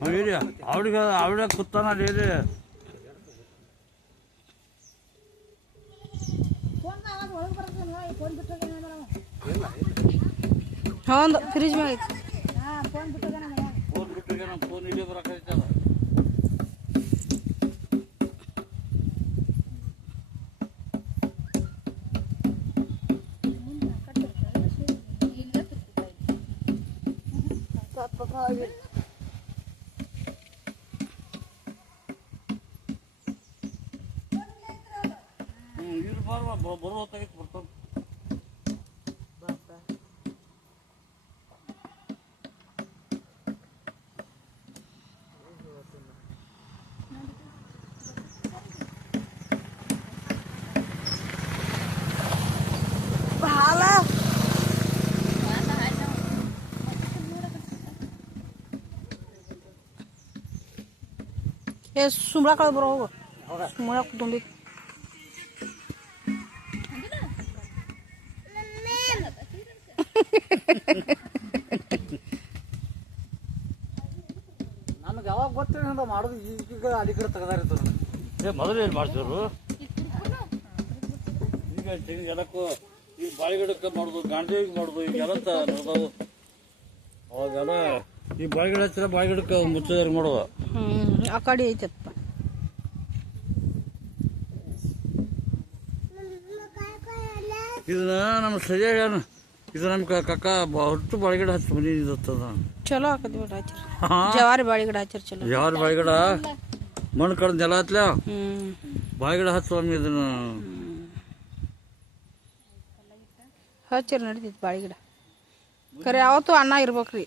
ಹೇಳಿ ಅವಳಿಗೆ ಕೂತಾನ ಹೇಳಿ ಒಂದು ಫ್ರಿಜ್ ಮ್ಯಾಗ ಐತಿ ಫೋನ್ ಇಲ್ಲಿ ಬರಕೈತದ ಇದು ಬರೋ ಹೊತ್ತಾಗೈತಿ ಬರ್ತಾವ ಏ ಸುಮ್ಳ ಕಳೆದು ಬರೋ ಹೋಗು ಸುಮ್ಳ ತುಂಬಿ ನನಗೆ ಯಾವಾಗ ಗೊತ್ತಿಲ್ಲ ಮಾಡೋದು ಈಗ ಅಡಿ ಕಡೆ ತೆಗೆದಾರಿತ್ತು ಮೊದಲು ಏನು ಮಾಡ್ತಿದ್ರು ಈಗ ಎಲ್ಲಕ್ಕೂ ಈ ಬಾಳಿಗಿಡಕ್ಕೆ ಮಾಡೋದು ಗಾಂಧಿಗೆ ಮಾಡೋದು ಈಗೆಲ್ಲ ನಡೆದವು ಅವಾಗೆಲ್ಲ ಈ ಬಾಳಿಗಿಡ ಹಚ್ಚಿರ ಬಾಳಿಗಿಡಕ್ಕೆ ಮುಚ್ಚಿದಾರೆ ಮಾಡೋದು ಆ ಕಡೆ ಐತಪ್ಪ ಇದನ್ನ ನಮ್ಮ ಸರಿಯಾಗಿ ಇದು ನಮ್ಮ ಕಕ್ಕ ಒಟ್ಟು ಬಾಳಿಗಿಡ ಹಚ್ಚಿ ಬಂದಿದ್ದದ ಚಲೋ ಹಾಕದಿ ಬಿಡ ಹಚ್ಚಿರ ಜವಾರಿ ಬಾಳಿಗಿಡ ಹಚ್ಚಿರ ಚಲೋ ಜವಾರಿ ಬಾಳಿಗಿಡ ಮಣ್ಣು ಕಡ್ದು ನೆಲ ಹತ್ಲ ಬಾಳಿಗಿಡ ಹಚ್ಚುವ ಇದನ್ನ ಹಚ್ಚಿರ ನಡಿತೈತಿ ಬಾಳಿಗಿಡ ಕರೆ ಯಾವತ್ತೂ ಅನ್ನ ಇರ್ಬೇಕ್ರಿ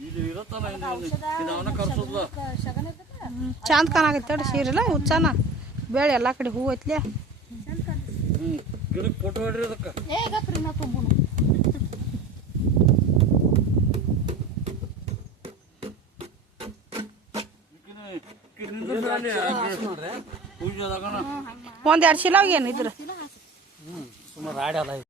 ಇದು ಇರತ್ತಲ್ಲ ಇದು ಅವನ ಕರ್ಸೋದ್ಲ ಚಂದ ಕಾಣಾಕೈತಿ ತಡಿ ಸೀರಿಲ್ಲ ಹುಚ್ಚಾನ ಬೇಳೆ ಎಲ್ಲ ಕಡೆ ಹೂ ಐತ್ಲೆ ಗಿಡಕ್ಕೆ ಫೋಟೋ ಹೊಡ್ರಿ ಅದಕ್ಕೆ ಒಂದೆರಡು ಚೀಲ ಏನಿದ್ರ ಸುಮಾರು ರಾಡಿ ಅಲ್ಲ